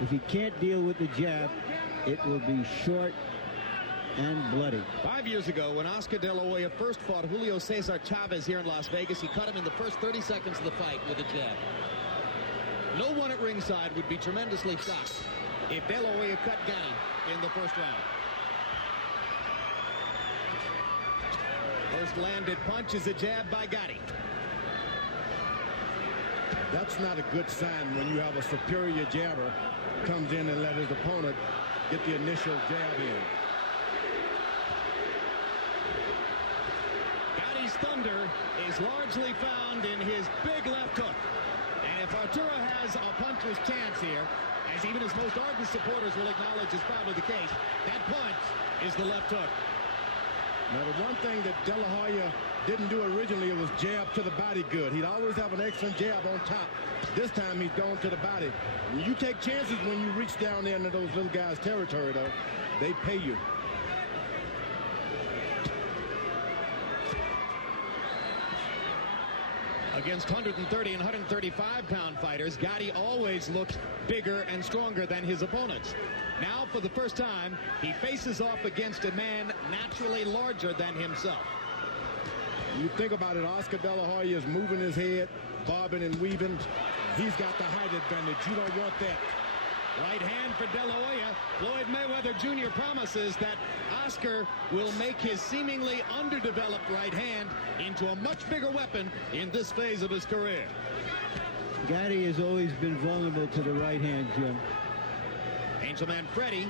If he can't deal with the jab, it will be short and bloody. 5 years ago, when Oscar De La Hoya first fought Julio Cesar Chavez here in Las Vegas, he cut him in the first 30 seconds of the fight with a jab. No one at ringside would be tremendously shocked if De La Hoya cut Gatti in the first round. First landed punch is a jab by Gatti. That's not a good sign when you have a superior jabber comes in and let his opponent get the initial jab in. Gatti's thunder is largely found in his big left hook. And if Arturo has a puncher's chance here, as even his most ardent supporters will acknowledge is probably the case, that punch is the left hook. Now, the one thing that De La Hoya didn't do originally was jab to the body good. He'd always have an excellent jab on top. This time he's going to the body. And you take chances when you reach down there into those little guys' territory, though. They pay you. Against 130 and 135-pound fighters, Gatti always looks bigger and stronger than his opponents. Now, for the first time, he faces off against a man naturally larger than himself. You think about it, Oscar De La Hoya is moving his head, bobbing and weaving. He's got the height advantage. You don't want that. Right hand for De La Hoya. Floyd Mayweather Jr. promises that Oscar will make his seemingly underdeveloped right hand into a much bigger weapon in this phase of his career. Gatti has always been vulnerable to the right hand, Jim. Angel Man Freddie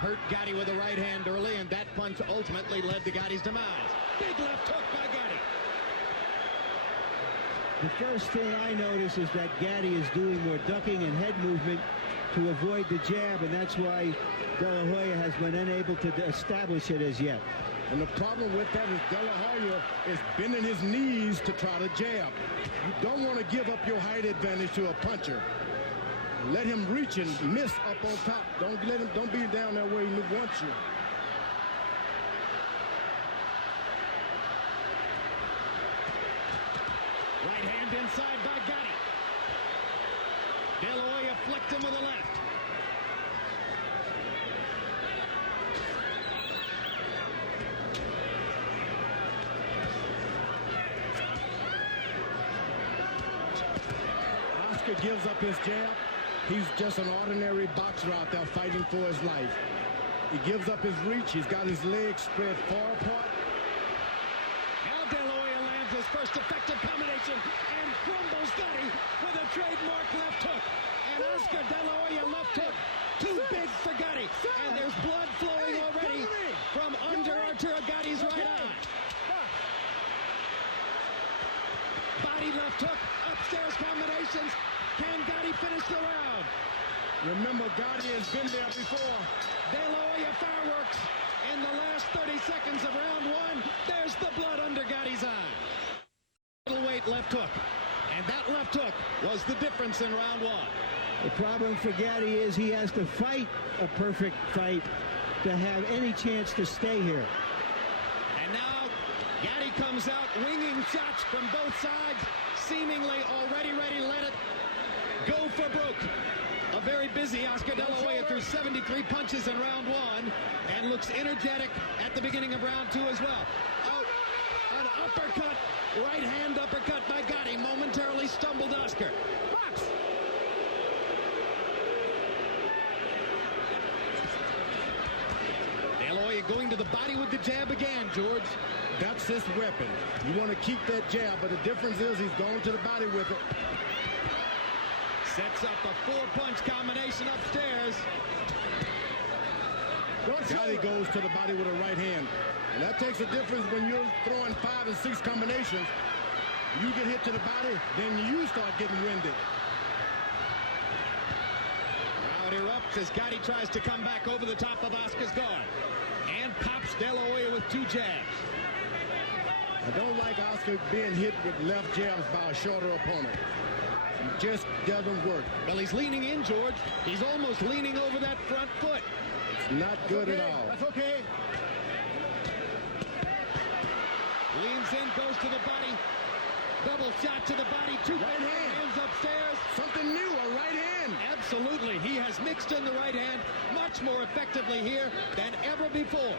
hurt Gatti with a right hand early, and that punch ultimately led to Gatti's demise. Big left hook by Gatti. The first thing I notice is that Gatti is doing more ducking and head movement to avoid the jab, and that's why De La Hoya has been unable to establish it as yet. And the problem with that is De La Hoya is bending his knees to try to jab. You don't want to give up your height advantage to a puncher. Let him reach and miss up on top. Don't be down there where he wants you. Right hand inside by Gatti. De La Hoya flicked him with a left. Oscar gives up his jab. He's just an ordinary boxer out there fighting for his life. He gives up his reach. He's got his legs spread far apart. Now De La Hoya lands his first effective combination and crumbles Gatti with a trademark left hook. And Oscar De La Hoya left hook, too big for Gatti. And there's blood flowing already from under Arturo Gatti's right eye. Body left hook, upstairs combinations. Can Gatti finish the round? Remember, Gatti has been there before. De La Hoya fireworks in the last 30 seconds of round one. There's the blood under Gatti's eye. Middleweight left hook. And that left hook was the difference in round one. The problem for Gatti is he has to fight a perfect fight to have any chance to stay here. And now Gatti comes out winging shots from both sides, seemingly already ready to let it go for broke. A very busy Oscar De La Hoya threw 73 punches in round one and looks energetic at the beginning of round two as well. Out, an uppercut, right hand uppercut by Gatti momentarily stumbled Oscar. Box. De La Hoya going to the body with the jab again, George. That's his weapon. You want to keep that jab, but the difference is he's going to the body with it. Sets up a four-punch combination upstairs. Gatti goes to the body with a right hand. And that takes a difference when you're throwing 5 and 6 combinations. You get hit to the body, then you start getting winded. Crowd erupts as Gatti tries to come back over the top of Oscar's guard. And pops De La Hoya with 2 jabs. I don't like Oscar being hit with left jabs by a shorter opponent. It just doesn't work. Well, he's leaning in, George. He's almost leaning over that front foot. It's not good at all. That's okay. Leans in, goes to the body. Double shot to the body. 2 right hands upstairs. Something new, a right hand. Absolutely. He has mixed in the right hand much more effectively here than ever before.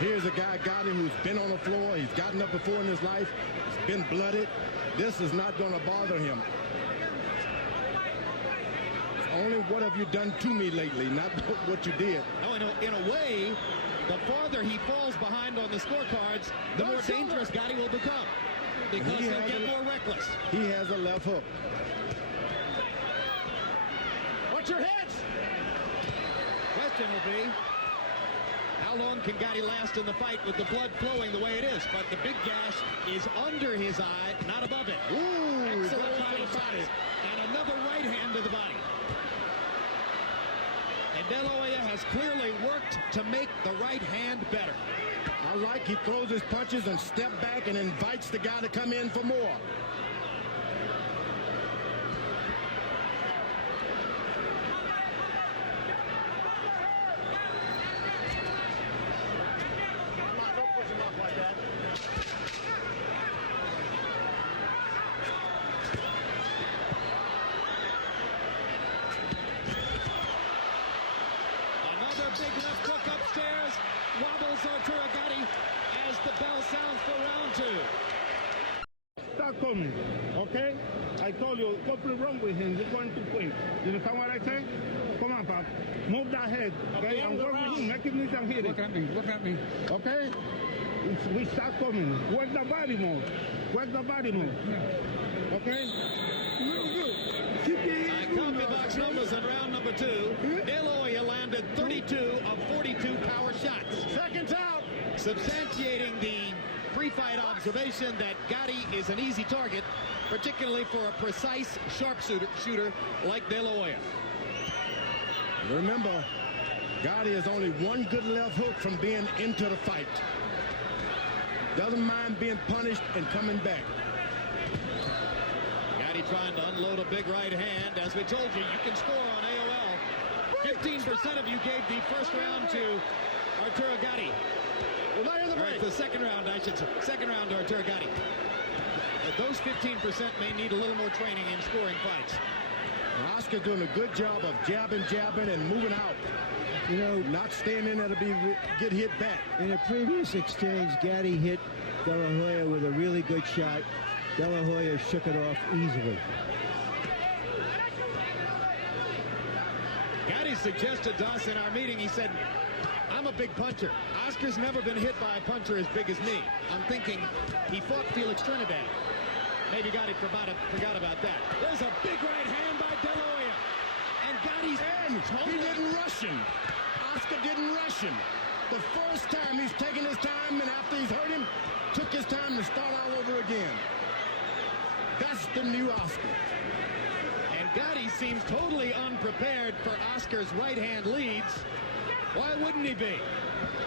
Here's a guy, Gatti, who's been on the floor. He's gotten up before in his life. He's been blooded. This is not going to bother him. It's only what have you done to me lately, not what you did. No, in a way, the farther he falls behind on the scorecards, the more dangerous Gatti will become. Because he'll get more reckless. He has a left hook. Watch your heads! Question will be, how long can Gatti last in the fight with the blood flowing the way it is? But the big gash is under his eye, not above it. Ooh, excellent body shots. And another right hand to the body. And De La Hoya has clearly worked to make the right hand better. I like he throws his punches and step back and invites the guy to come in for more. Big left hook upstairs, wobbles Arturo Gatti as the bell sounds for round two. Stop coming, okay? I told you, something wrong with him. You're going too quick. You understand what I say? Come on, Pop. Move that head, okay? And work with him. Make him miss and hit it. Look at me. Okay? We start coming. Work the body more. Work the body more. Okay? Copy box numbers in round number two. De La Hoya landed 32 of 42 power shots. Seconds out. Substantiating the pre-fight observation that Gatti is an easy target, particularly for a precise sharpshooter like De La Hoya. Remember, Gatti is only one good left hook from being into the fight. Doesn't mind being punished and coming back. Gatti trying to unload a big right hand. As we told you, you can score on AOL. 15% of you gave the first round to Arturo Gatti. Or the second round, I should say. Second round to Arturo Gatti. Those 15% may need a little more training in scoring fights. Oscar doing a good job of jabbing, and moving out. You know, not staying in there to get hit back. In a previous exchange, Gatti hit De La Hoya with a really good shot. De La Hoya shook it off easily. Gatti suggested to us in our meeting, he said, I'm a big puncher. Oscar's never been hit by a puncher as big as me. I'm thinking he fought Felix Trinidad. Maybe Gatti forgot about that. There's a big right hand by De La Hoya. And Gatti's... He didn't rush him. Oscar didn't rush him. The first time he's taken his time, and after he's hurt him, took his time to start all over again. That's the new Oscar. And Gatti seems totally unprepared for Oscar's right hand leads. Why wouldn't he be?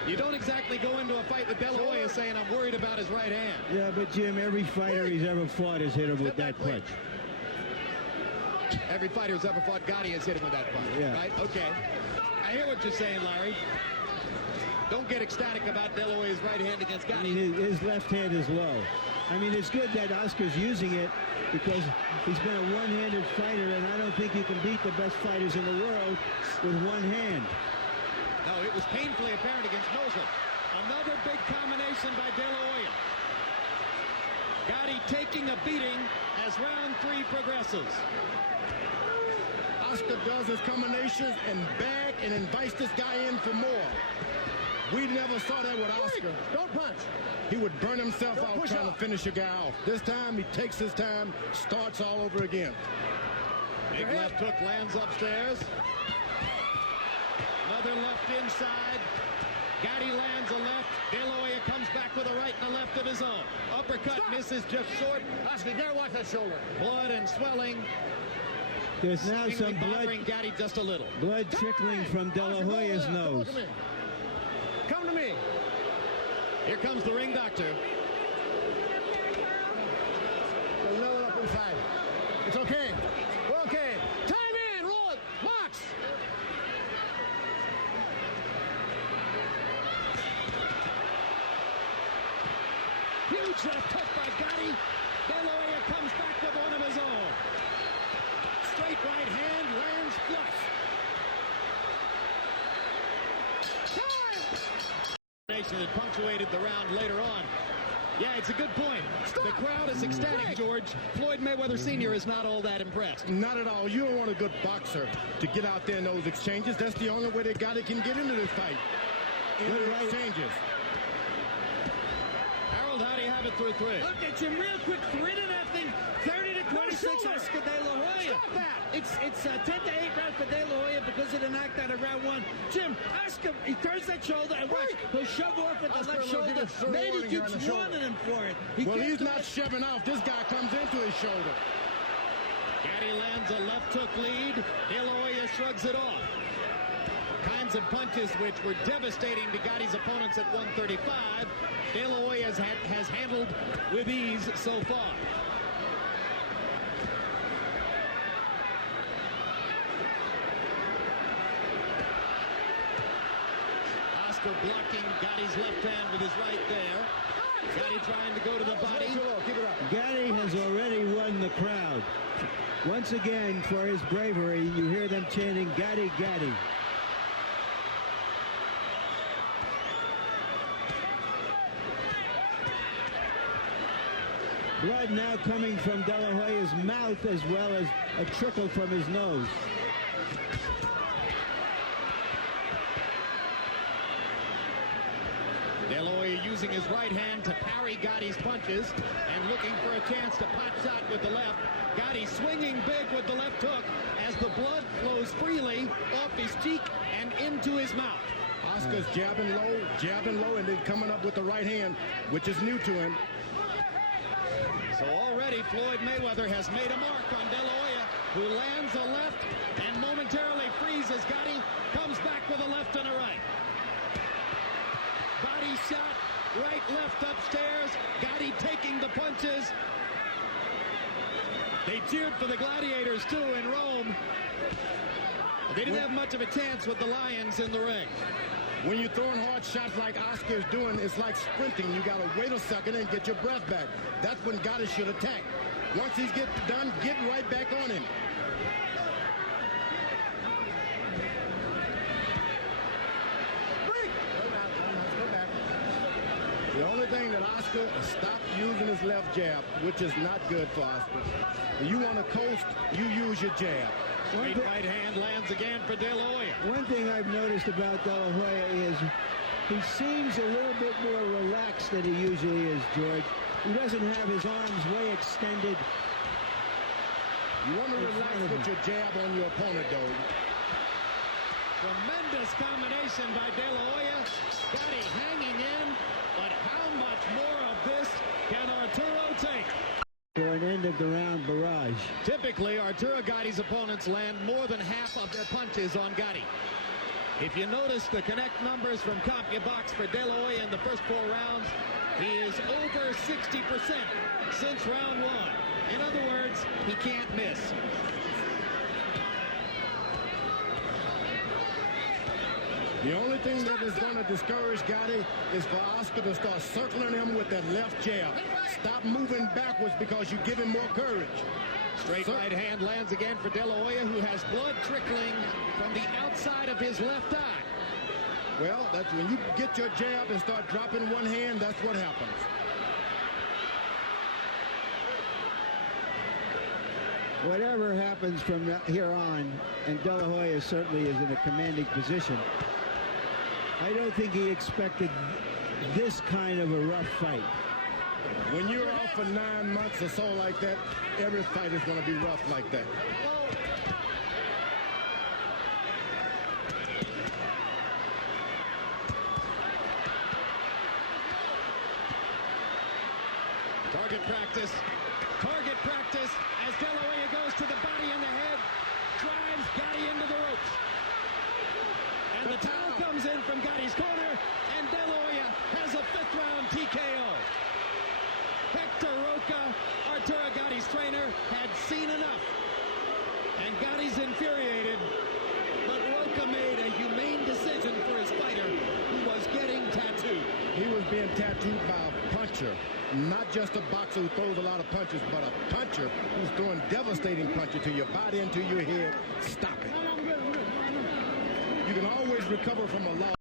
You don't exactly go into a fight with De La Hoya saying, I'm worried about his right hand. Yeah, but Jim, every fighter he's ever fought has hit him with that punch. Every fighter who's ever fought Gatti has hit him with that punch, yeah. Right? Okay. I hear what you're saying, Larry. Don't get ecstatic about De La Hoya's right hand against Gatti. I mean, his left hand is low. I mean, it's good that Oscar's using it because he's been a one-handed fighter, and I don't think you can beat the best fighters in the world with one hand. No, it was painfully apparent against Mosley. Another big combination by De La Hoya. Gatti taking a beating as round three progresses. Oscar does his combinations and back and invites this guy in for more. We never saw that with Oscar. Don't punch. He would burn himself out trying to finish a guy off. This time, he takes his time, starts all over again. Big left hook lands upstairs. Another left inside. Gatti lands a left. De La Hoya comes back with a right and a left of his own. Uppercut misses just short. Oscar, you gotta watch that shoulder. Blood and swelling. There's now some bothering Gatti just a little. Blood trickling from De La Hoya's nose. Come to me. Here comes the ring doctor. There's no one up inside. It's okay. We're okay. Time in. Roll it. Box. Huge left hook by Gatti. celebration that punctuated the round later on. Yeah, it's a good point. The crowd is ecstatic, George. Floyd Mayweather Sr. is not all that impressed. Not at all. You don't want a good boxer to get out there in those exchanges. That's the only way that Gatti can get into this fight. In the exchanges. Harold, how do you have it through 3? Look at Jim, real quick, 3-0, 30-26, Oscar De La Hoya. Stop that. It's 10-8 round for De La Hoya because of the knockdown of round 1. Jim, Oscar, he turns that shoulder and watch. He'll shove off with the left shoulder. Maybe keeps warning him for it. He's not shoving off. This guy comes into his shoulder. Gatti lands a left hook lead. De La Hoya shrugs it off. Kinds of punches which were devastating to Gatti's opponents at 135. De La Hoya has handled with ease so far. Oscar blocking Gatti's left hand with his right there. Gatti trying to go to the body. Gatti has already won the crowd. Once again, for his bravery, you hear them chanting, Gatti, Gatti. Blood now coming from De La Hoya's mouth as well as a trickle from his nose. De La Hoya using his right hand to parry Gatti's punches and looking for a chance to pot shot with the left. Gatti swinging big with the left hook as the blood flows freely off his cheek and into his mouth. Oscar's jabbing low, and then coming up with the right hand, which is new to him. So already Floyd Mayweather has made a mark on De La Hoya, who lands a left and momentarily freezes Gatti, comes back with a left and a right. Body shot, right, left upstairs. Gatti taking the punches. They cheered for the Gladiators too in Rome. They didn't have much of a chance with the Lions in the ring. When you're throwing hard shots like Oscar is doing, it's like sprinting. You got to wait a second and get your breath back. That's when Gatti should attack. Once he's done, get right back on him. The only thing that Oscar stopped using his left jab, which is not good for Oscar. When you want to coast, you use your jab. Straight right hand lands again for De La Hoya. One thing I've noticed about De La Hoya is he seems a little bit more relaxed than he usually is, George. He doesn't have his arms way extended. You want to relax with your jab on your opponent, though. Tremendous combination by De La Hoya. Gatti hanging in, but how much more of this can Arturo take? For an end of the round barrage. Typically, Arturo Gatti's opponents land more than half of their punches on Gatti. If you notice the connect numbers from CompuBox for De La Hoya in the first 4 rounds, he is over 60% since round 1. In other words, he can't miss. The only thing that is going to discourage Gatti is for Oscar to start circling him with that left jab. Stop moving backwards because you give him more courage. Straight right hand lands again for De La Hoya, who has blood trickling from the outside of his left eye. Well, that's when you get your jab and start dropping one hand, that's what happens. Whatever happens from here on, and De La Hoya certainly is in a commanding position, I don't think he expected this kind of a rough fight. When you're off for 9 months or so like that, every fight is going to be rough like that. Target practice. Target practice as De La Hoya goes to the body and the head. Drives Gatti into the ropes. And the towel comes in from Gatti's corner. And De La Hoya has a 5th round TKO. Hector Roca, Arturo Gatti's trainer, had seen enough. And Gatti's infuriated. But Roca made a humane decision for his fighter who was getting tattooed. He was being tattooed by a puncher. Not just a boxer who throws a lot of punches, but a puncher who's throwing devastating punches to your body and to your head. Stop it. You can always recover from a loss.